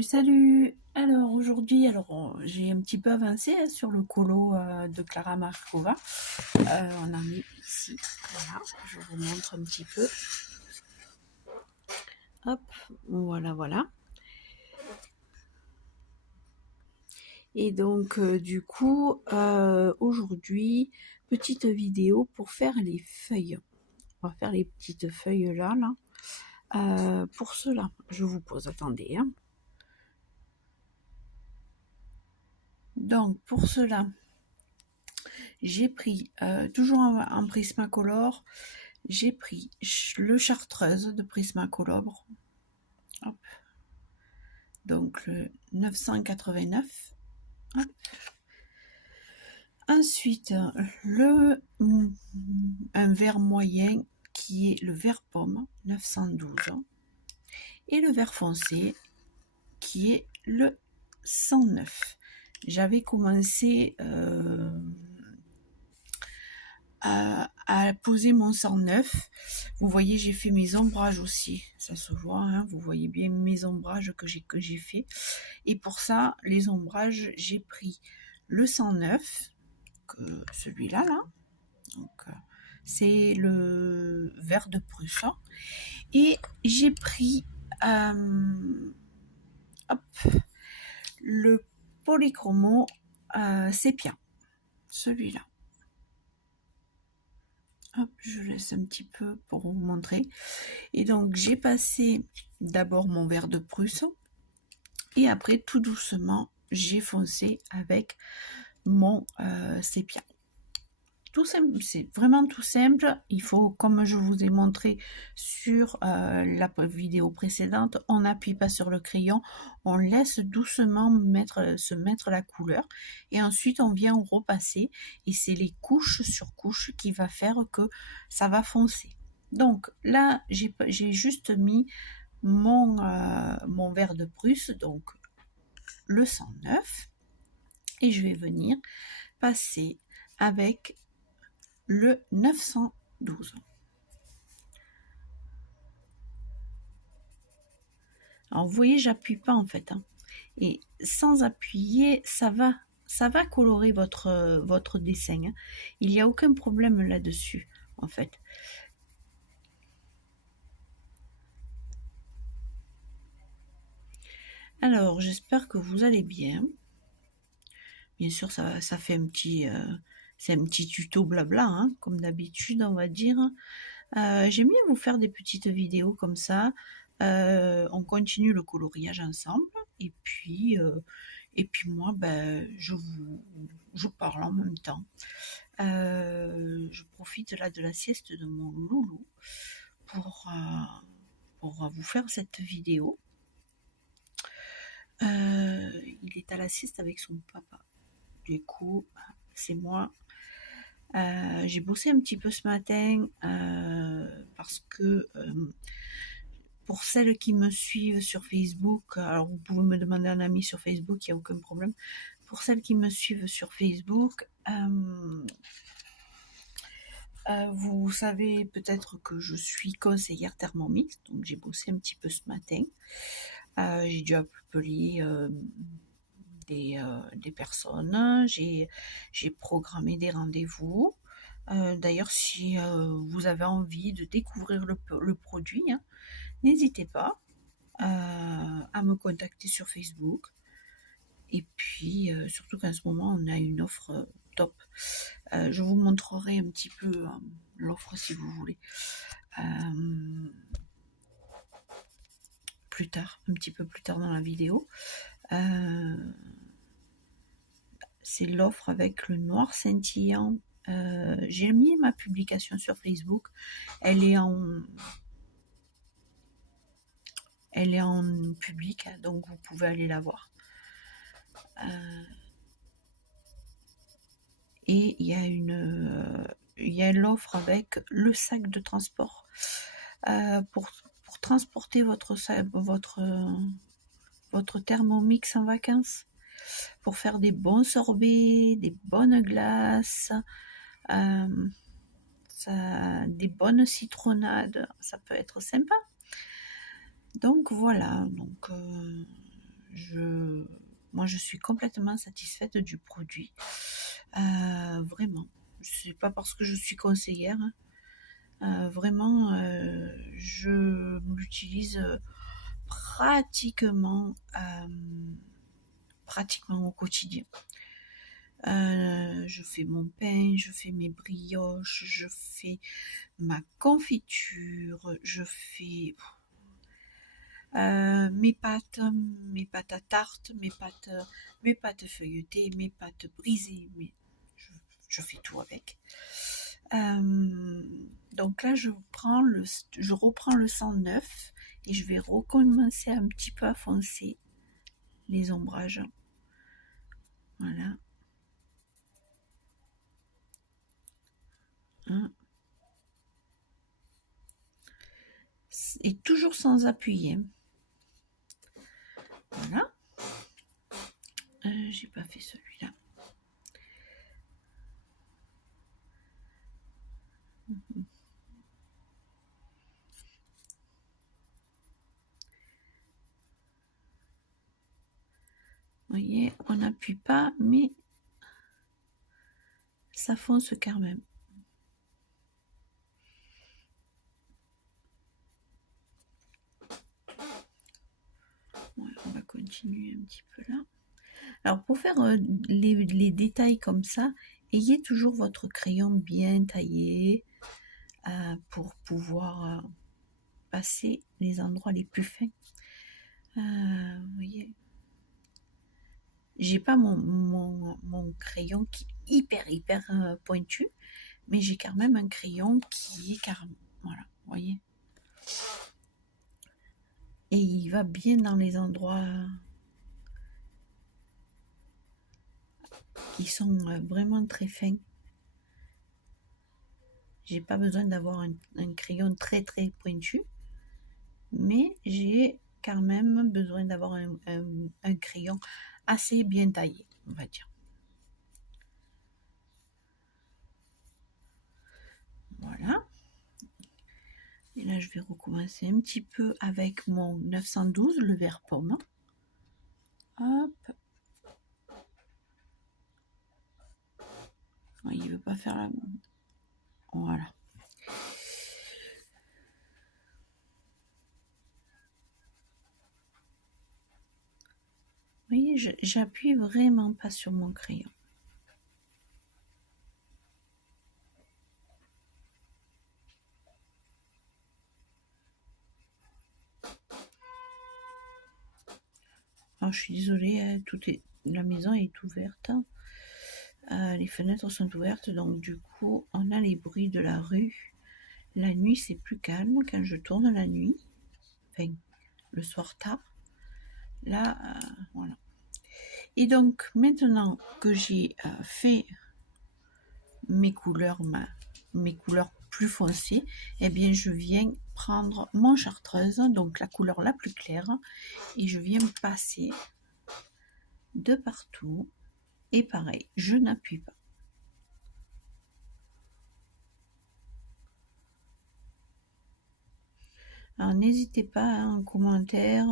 Salut, salut! Alors aujourd'hui, j'ai un petit peu avancé sur le colo de Clara Markova. On en est ici, voilà, je vous montre un petit peu. Hop, voilà, voilà. Et donc du coup, aujourd'hui, petite vidéo pour faire les feuilles. On va faire les petites feuilles là. Pour cela, je vous pose, attendez, hein. Donc pour cela, j'ai pris, toujours en Prismacolor, j'ai pris le Chartreuse de Prismacolor, hop, donc le 989. Hop. Ensuite, un vert moyen qui est le vert pomme 912 et le vert foncé qui est le 109. J'avais commencé à poser mon 109. Vous voyez, j'ai fait mes ombrages aussi, ça se voit, hein, vous voyez bien mes ombrages que j'ai fait. Et pour ça, les ombrages, j'ai pris le 109, celui-là, là. Donc, c'est le vert de Prusse. Et j'ai pris hop, le polychromo sépia, celui-là. Hop, je laisse un petit peu pour vous montrer. Et donc, j'ai passé d'abord mon vert de Prusse. Et après, tout doucement, j'ai foncé avec mon sépia. Tout simple, c'est vraiment tout simple. Il faut, comme je vous ai montré sur la vidéo précédente, on n'appuie pas sur le crayon, on laisse doucement se mettre la couleur et ensuite on vient repasser et c'est les couches sur couches qui va faire que ça va foncer. Donc là, j'ai juste mis mon vert de Prusse, donc le 109, et je vais venir passer avec le 912. Alors vous voyez, j'appuie pas en fait, hein. Et sans appuyer, ça va colorer votre dessin, hein. Il n'y a aucun problème là-dessus en fait. Alors j'espère que vous allez bien. Bien sûr, ça fait un petit c'est un petit tuto blabla, hein, comme d'habitude, on va dire. J'aime bien vous faire des petites vidéos comme ça. On continue le coloriage ensemble. Et puis moi, ben, je parle en même temps. Je profite là de la sieste de mon loulou pour vous faire cette vidéo. Il est à la sieste avec son papa. Du coup, c'est moi. J'ai bossé un petit peu ce matin parce que pour celles qui me suivent sur Facebook, alors vous pouvez me demander un ami sur Facebook, il n'y a aucun problème. Pour celles qui me suivent sur Facebook, vous savez peut-être que je suis conseillère Thermomix, donc j'ai bossé un petit peu ce matin. J'ai dû appeler des personnes, j'ai programmé des rendez-vous. D'ailleurs, si vous avez envie de découvrir le produit, hein, n'hésitez pas à me contacter sur Facebook. Et puis, surtout qu'en ce moment, on a une offre top. Je vous montrerai un petit peu l'offre si vous voulez. Plus tard, un petit peu plus tard dans la vidéo. C'est l'offre avec le noir scintillant. J'ai mis ma publication sur Facebook. Elle est en public, donc vous pouvez aller la voir. Et il y a l'offre avec le sac de transport pour transporter votre Thermomix en vacances, pour faire des bons sorbets, des bonnes glaces, des bonnes citronnades, ça peut être sympa. Donc voilà, donc moi, je suis complètement satisfaite du produit. Vraiment. C'est pas parce que je suis conseillère, hein. Vraiment, je l'utilise pratiquement, pratiquement au quotidien. Je fais mon pain, je fais mes brioches, je fais ma confiture, je fais mes pâtes à tarte, mes pâtes feuilletées, mes pâtes brisées, je fais tout avec. Donc là, je reprends le 109 et je vais recommencer un petit peu à foncer les ombrages. Voilà. Et toujours sans appuyer. Voilà. J'ai pas fait celui-là. Vous voyez, on n'appuie pas, mais ça fonce quand même. Ouais, on va continuer un petit peu là. Alors pour faire les détails comme ça, ayez toujours votre crayon bien taillé pour pouvoir passer les endroits les plus fins. Vous voyez, j'ai pas mon crayon qui est hyper pointu, mais j'ai quand même un crayon qui est carrément, voilà, vous voyez. Et il va bien dans les endroits qui sont vraiment très fins. J'ai pas besoin d'avoir un crayon très pointu, mais j'ai quand même besoin d'avoir un crayon assez bien taillé, on va dire. Voilà. Et là, je vais recommencer un petit peu avec mon 912, le vert pomme. Hop. Oh, il veut pas faire la... Voilà. Vous voyez, j'appuie vraiment pas sur mon crayon. Alors, je suis désolée, la maison est ouverte. Les fenêtres sont ouvertes, donc du coup, on a les bruits de la rue. La nuit, c'est plus calme quand je tourne la nuit. Enfin, le soir tard. Là, voilà. Et donc, maintenant que j'ai fait mes couleurs plus foncées, eh bien, je viens prendre mon chartreuse, donc la couleur la plus claire, et je viens passer de partout. Et pareil, je n'appuie pas. Alors, n'hésitez pas en commentaire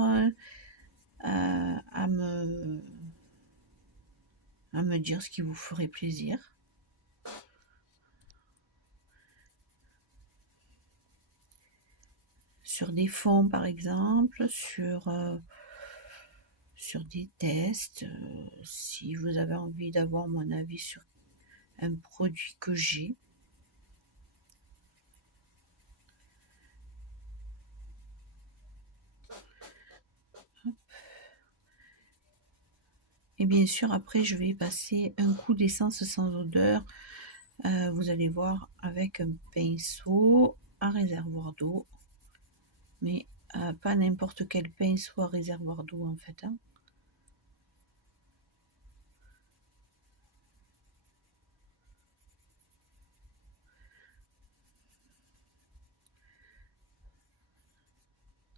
à me dire ce qui vous ferait plaisir. Sur des fonds, par exemple, sur des tests, si vous avez envie d'avoir mon avis sur un produit que j'ai. Et bien sûr, après, je vais passer un coup d'essence sans odeur. Vous allez voir avec un pinceau à réservoir d'eau. Mais pas n'importe quel pinceau à réservoir d'eau, en fait. Hein.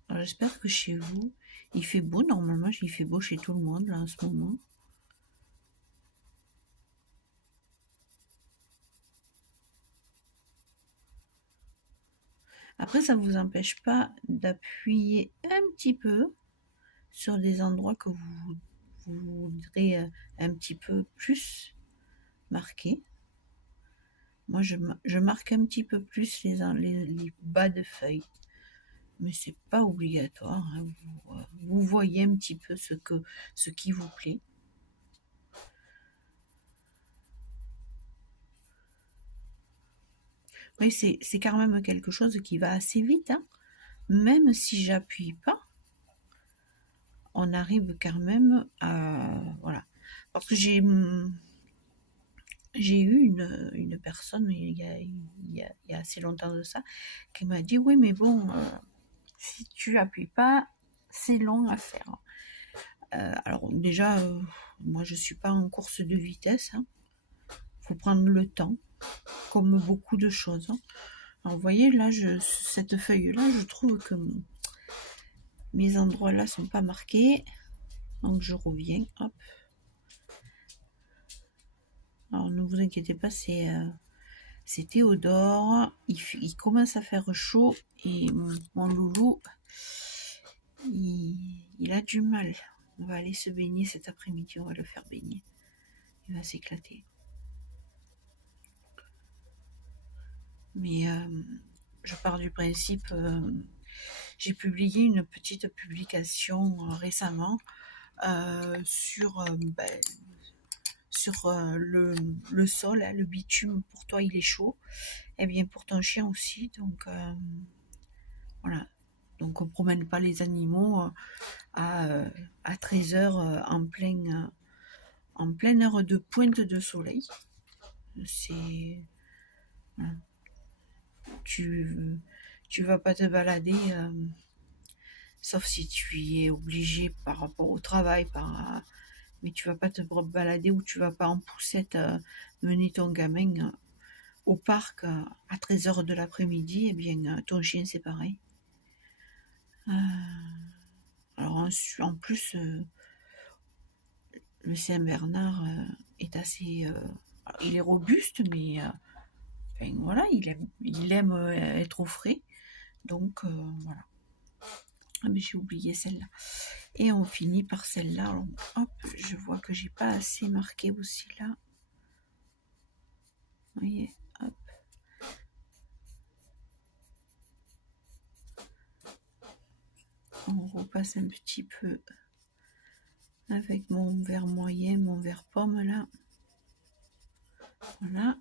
J'espère que chez vous, il fait beau. Normalement, il fait beau chez tout le monde, là, en ce moment. Après, ça ne vous empêche pas d'appuyer un petit peu sur des endroits que vous voudrez un petit peu plus marquer. Moi, je marque un petit peu plus les bas de feuilles, mais c'est pas obligatoire, hein. Vous voyez un petit peu ce qui vous plaît. Oui, c'est quand même quelque chose qui va assez vite, hein. Même si j'appuie pas, on arrive quand même à... Voilà. Parce que j'ai eu une personne, il y a assez longtemps de ça, qui m'a dit, oui, mais bon, si tu appuies pas, c'est long à faire. Alors déjà, moi, je suis pas en course de vitesse, hein. Faut prendre le temps, comme beaucoup de choses, hein. Alors, vous voyez, là, cette feuille-là, je trouve que mes endroits là sont pas marqués. Donc, je reviens, hop. Alors, ne vous inquiétez pas, c'est Théodore. Il commence à faire chaud et mon loulou, il a du mal. On va aller se baigner cet après-midi, on va le faire baigner. Il va s'éclater. Mais je pars du principe, j'ai publié une petite publication récemment sur le sol, hein, le bitume. Pour toi il est chaud, et bien pour ton chien aussi. Donc voilà. Donc on promène pas les animaux à 13h en pleine heure de pointe de soleil. C'est... Voilà. Tu vas pas te balader, sauf si tu y es obligé par rapport au travail, mais tu vas pas te balader ou tu vas pas en poussette mener ton gamin au parc à 13h de l'après-midi. Et bien ton chien c'est pareil. Alors en plus, le Saint-Bernard est assez... il est robuste, mais enfin, voilà, il aime être au frais. Donc voilà. Ah, mais j'ai oublié celle-là. Et on finit par celle-là. Alors, hop, je vois que j'ai pas assez marqué aussi là. Vous voyez, hop. On repasse un petit peu avec mon verre moyen, mon verre pomme là. Voilà.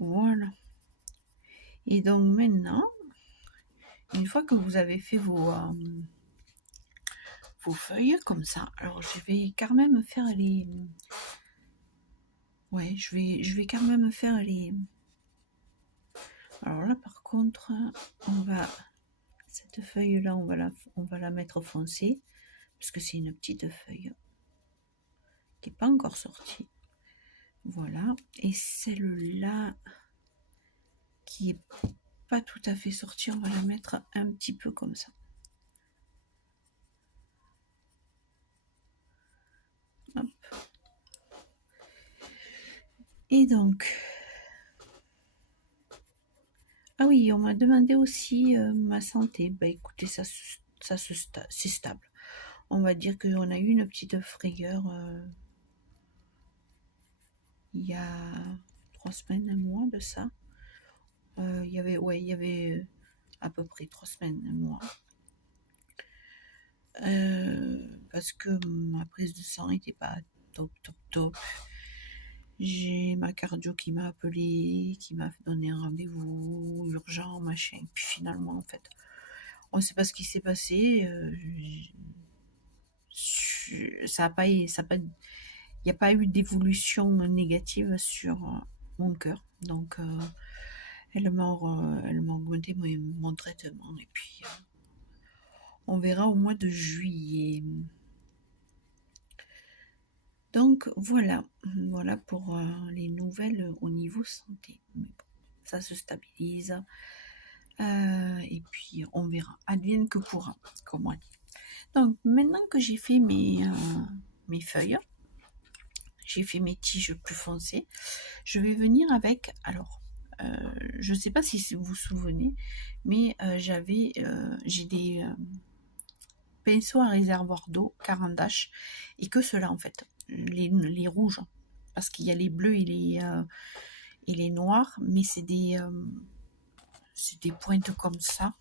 Voilà. Et donc maintenant, une fois que vous avez fait vos feuilles comme ça, alors je vais quand même faire les... Ouais, je vais quand même faire les... Alors là par contre, cette feuille là, on va la mettre foncée, parce que c'est une petite feuille qui n'est pas encore sortie. Voilà. Et celle-là qui est pas tout à fait sortie, on va la mettre un petit peu comme ça. Hop. Et donc, ah oui, on m'a demandé aussi ma santé. Bah écoutez, c'est stable. On va dire qu'on a eu une petite frayeur il y a 3 semaines, un mois de ça. Il y avait à peu près 3 semaines, un mois. Parce que ma prise de sang n'était pas top. J'ai ma cardio qui m'a appelé, qui m'a donné un rendez-vous urgent, machin. Puis finalement, en fait, on ne sait pas ce qui s'est passé. Ça a pas, il n'y a pas eu d'évolution négative sur mon cœur. Donc, elle m'a augmenté mon traitement. Et puis, on verra au mois de juillet. Donc voilà, voilà pour les nouvelles au niveau santé. Mais bon, ça se stabilise. Et puis on verra. Advienne que pourra, comme on dit. Donc maintenant que j'ai fait mes feuilles, j'ai fait mes tiges plus foncées, je vais venir avec, alors je ne sais pas si vous vous souvenez, mais j'ai des pinceaux à réservoir d'eau, Caran-d'Ache, et que cela en fait, les rouges, parce qu'il y a les bleus et les noirs, mais c'est des pointes comme ça,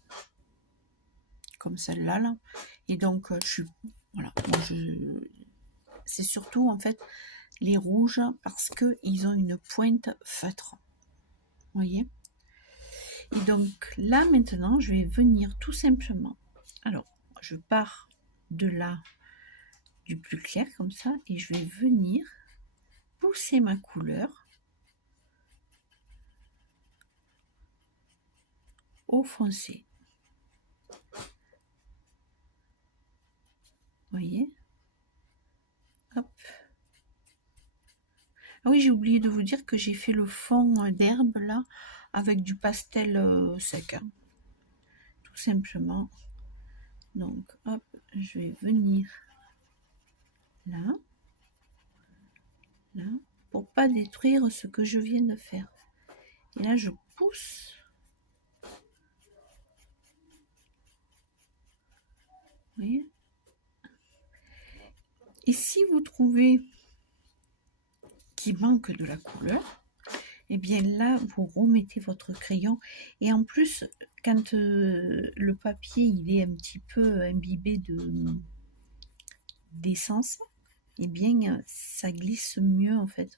comme celle-là, là. Et donc voilà, c'est surtout en fait les rouges parce que ils ont une pointe feutre, vous voyez. Et donc là maintenant je vais venir tout simplement, alors je pars de là, du plus clair comme ça, et je vais venir pousser ma couleur au foncé, vous voyez. Hop. Ah oui, j'ai oublié de vous dire que j'ai fait le fond d'herbe là avec du pastel sec, hein, tout simplement. Donc hop, je vais venir là, là, pour pas détruire ce que je viens de faire. Et là je pousse, vous voyez. Et si vous trouvez qu'il manque de la couleur, et bien là vous remettez votre crayon, et en plus quand le papier il est un petit peu imbibé d'essence, et bien ça glisse mieux en fait,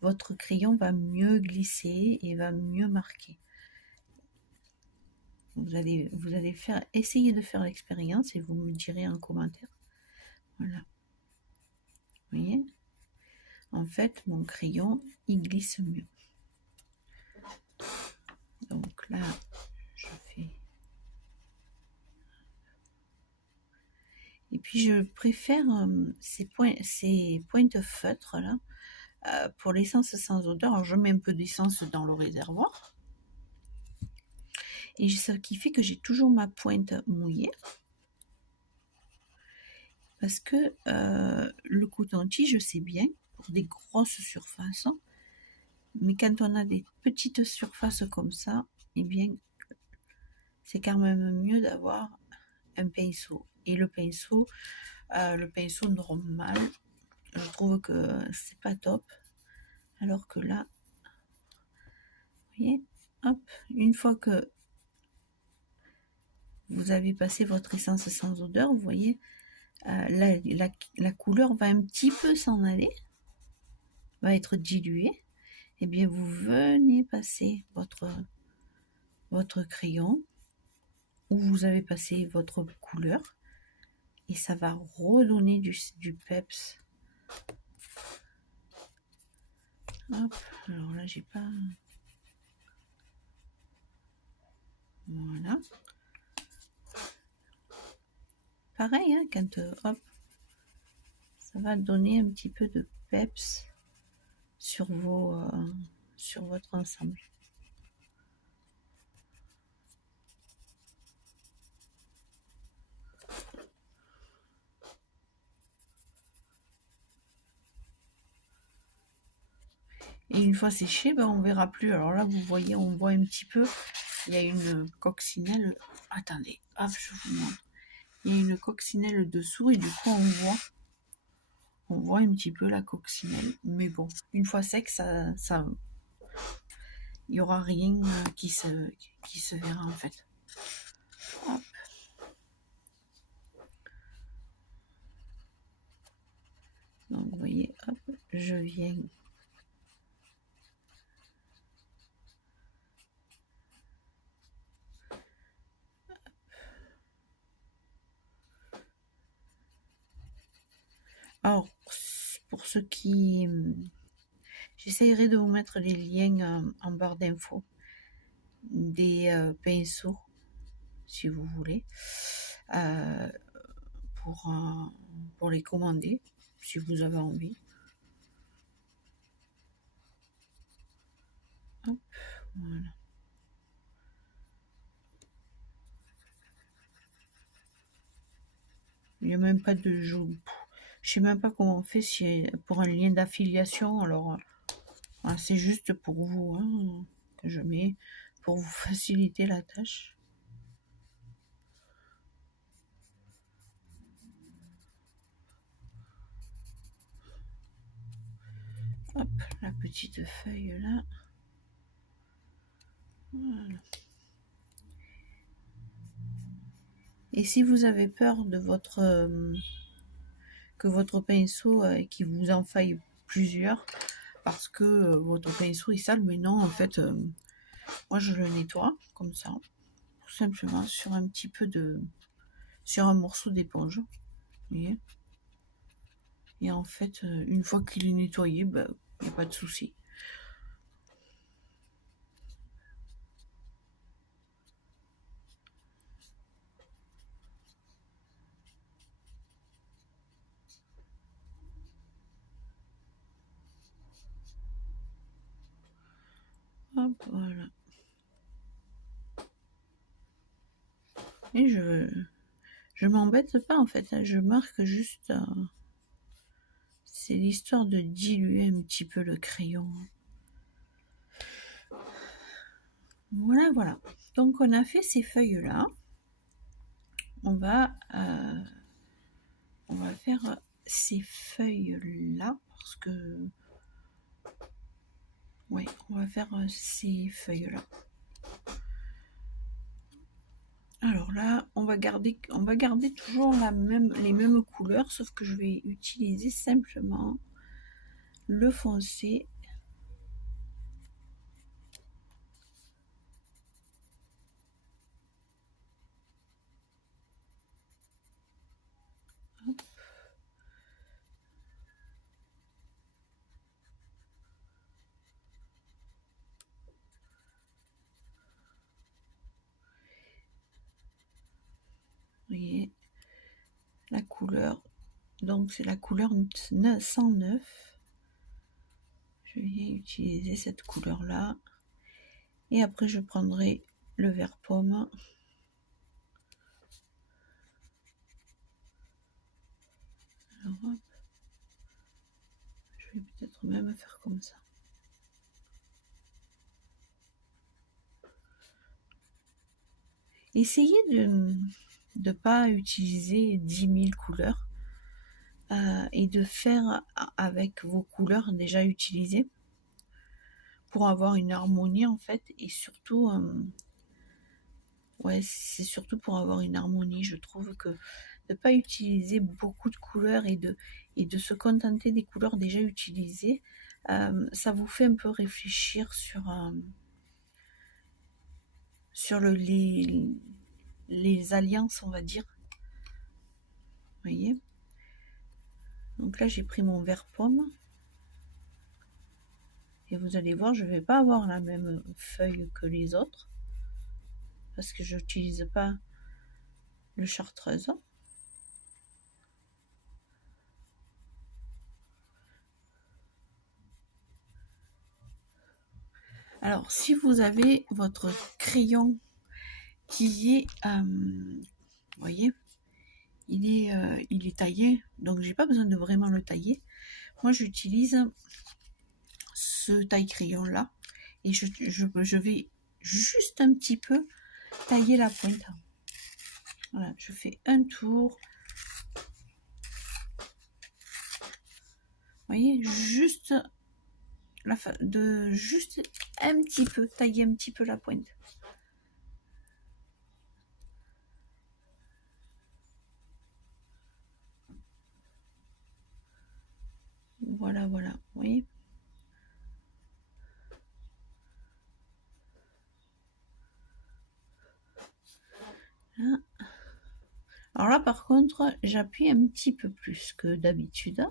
votre crayon va mieux glisser et va mieux marquer. Vous allez essayer de faire l'expérience et vous me direz en commentaire. Voilà, vous voyez, en fait mon crayon il glisse mieux. Donc là je fais, et puis je préfère ces pointes feutres là pour l'essence sans odeur. Alors je mets un peu d'essence dans le réservoir, et ce qui fait que j'ai toujours ma pointe mouillée, parce que le coton-tige, je sais bien, pour des grosses surfaces, mais quand on a des petites surfaces comme ça, eh bien, c'est quand même mieux d'avoir un pinceau. Et le pinceau normal, je trouve que c'est pas top. Alors que là, vous voyez, hop, une fois que vous avez passé votre essence sans odeur, vous voyez, la couleur va un petit peu s'en aller, va être diluée. Et bien vous venez passer votre crayon où vous avez passé votre couleur, et ça va redonner du peps. Hop, alors là j'ai pas, voilà, pareil hein, quand hop, ça va donner un petit peu de peps sur votre ensemble. Et une fois séché, ben, on verra plus. Alors là, vous voyez, on voit un petit peu, il y a une coccinelle. Attendez, hop, je vous montre. Il y a une coccinelle dessous, et du coup, on voit un petit peu la coccinelle. Mais bon, une fois sec, il n'y aura rien qui se verra en fait. Hop. Donc, vous voyez, hop, je viens. Alors, pour ceux qui... J'essaierai de vous mettre les liens en barre d'infos des pinceaux, si vous voulez, pour les commander. si vous avez envie. Hop, voilà. Il n'y a même pas de jeu. Je sais même pas comment on fait si pour un lien d'affiliation. Alors, c'est juste pour vous hein, que je mets pour vous faciliter la tâche. Hop, la petite feuille là. Voilà. Et si vous avez peur de que votre pinceau qui vous en faille plusieurs parce que votre pinceau est sale, mais non, en fait, moi je le nettoie comme ça, tout simplement sur un petit peu sur un morceau d'éponge, vous voyez. Et en fait, une fois qu'il est nettoyé, il n'y a pas de souci. Hop, voilà. Et je m'embête pas en fait, hein, je marque juste. C'est l'histoire de diluer un petit peu le crayon. Voilà, voilà. Donc on a fait ces feuilles là. On va faire ces feuilles là parce que ouais, on va faire ces feuilles là. Alors là, on va garder toujours les mêmes couleurs, sauf que je vais utiliser simplement le foncé. Hop. Vous voyez la couleur, donc c'est la couleur 109. Je vais utiliser cette couleur là et après je prendrai le vert pomme. Alors hop, je vais peut-être même faire comme ça. Essayez de ne pas utiliser 10 000 couleurs et de faire avec vos couleurs déjà utilisées pour avoir une harmonie en fait, et surtout ouais, c'est surtout pour avoir une harmonie. Je trouve que de ne pas utiliser beaucoup de couleurs et de se contenter des couleurs déjà utilisées, ça vous fait un peu réfléchir sur les alliances, on va dire. Vous voyez. Donc là, j'ai pris mon vert pomme. Et vous allez voir, je ne vais pas avoir la même feuille que les autres. Parce que je n'utilise pas le chartreuse. Alors, si vous avez votre crayon qui est, vous voyez, il est taillé, donc j'ai pas besoin de vraiment le tailler. Moi, j'utilise ce taille crayon là et je vais juste un petit peu tailler la pointe. Voilà, je fais un tour. Vous voyez, juste juste un petit peu, tailler un petit peu la pointe. Voilà, voilà, vous voyez. Là. Alors là, par contre, j'appuie un petit peu plus que d'habitude.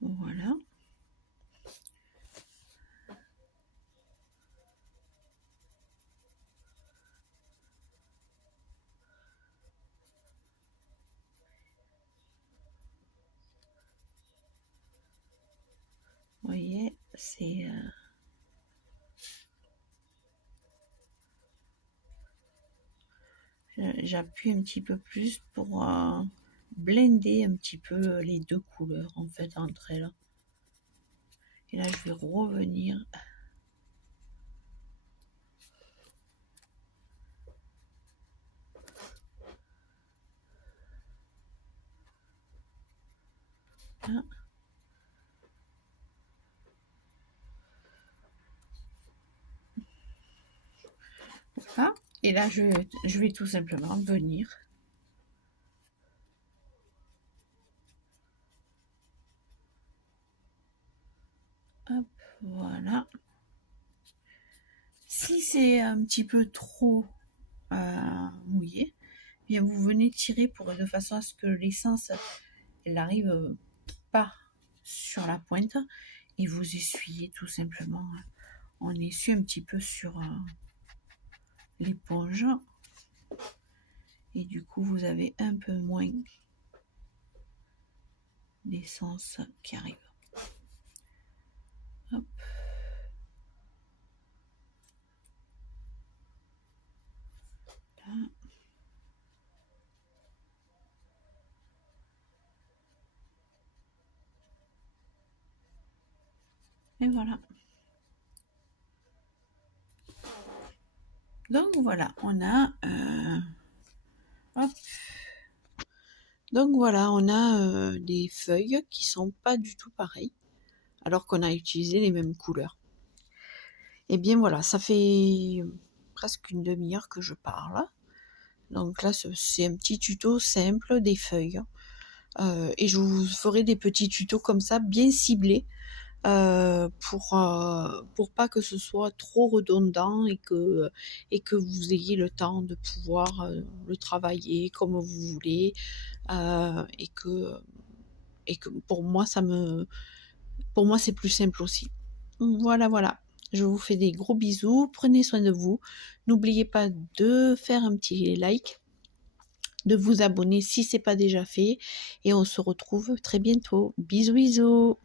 Voilà. C'est j'appuie un petit peu plus pour blender un petit peu les deux couleurs en fait entre elles. Et là je vais revenir. Là. Voilà. Et là je vais tout simplement venir hop, voilà. Si c'est un petit peu trop mouillé, eh bien vous venez tirer pour de façon à ce que l'essence elle n'arrive pas sur la pointe et vous essuyez tout simplement. On essuie un petit peu sur l'éponge et du coup vous avez un peu moins d'essence qui arrive. Hop. Là. Et voilà. Donc voilà, on a hop. Donc voilà, on a des feuilles qui sont pas du tout pareilles, alors qu'on a utilisé les mêmes couleurs. Et bien voilà, ça fait presque une demi-heure que je parle. Donc là, c'est un petit tuto simple des feuilles. Et je vous ferai des petits tutos comme ça, bien ciblés, pour pas que ce soit trop redondant et que vous ayez le temps de pouvoir le travailler comme vous voulez, et que pour moi c'est plus simple aussi. Voilà, voilà. Je vous fais des gros bisous, prenez soin de vous. N'oubliez pas de faire un petit like, de vous abonner si ce n'est pas déjà fait. Et on se retrouve très bientôt. Bisous, bisous.